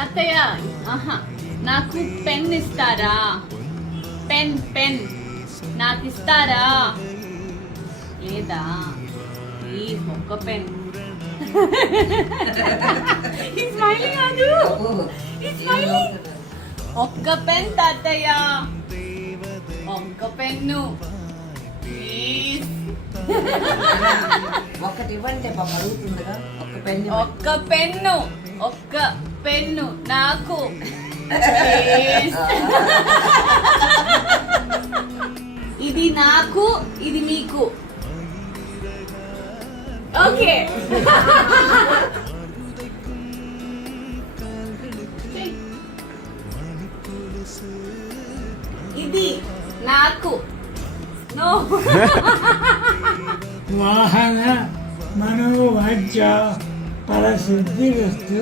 తాతయ్య ఆహా నాకు పెన్ ఇస్తారా? పెన్ పెన్ నాకు ఇస్తారా? లేదా ప్లీజ్ ఒక్క పెన్. స్మైలింగ్ కాదు, స్మైలింగ్. ఒక్క పెన్ తాతయ్య, ఒక్క పెన్ను ప్లీజ్. ఒక్కటి ఇవ్వండి పాప అడుగుతుందిగా. ఒక్క పెన్, ఒక్క పెన్ను, ఒక్క పెన్ను నాకు ప్లీజ్. ఇది నాకు, ఇది మీకు. ఓకే. ఇది నాకు. నో. వాహన మనోవాచ్య పరసిద్ధిరస్తు.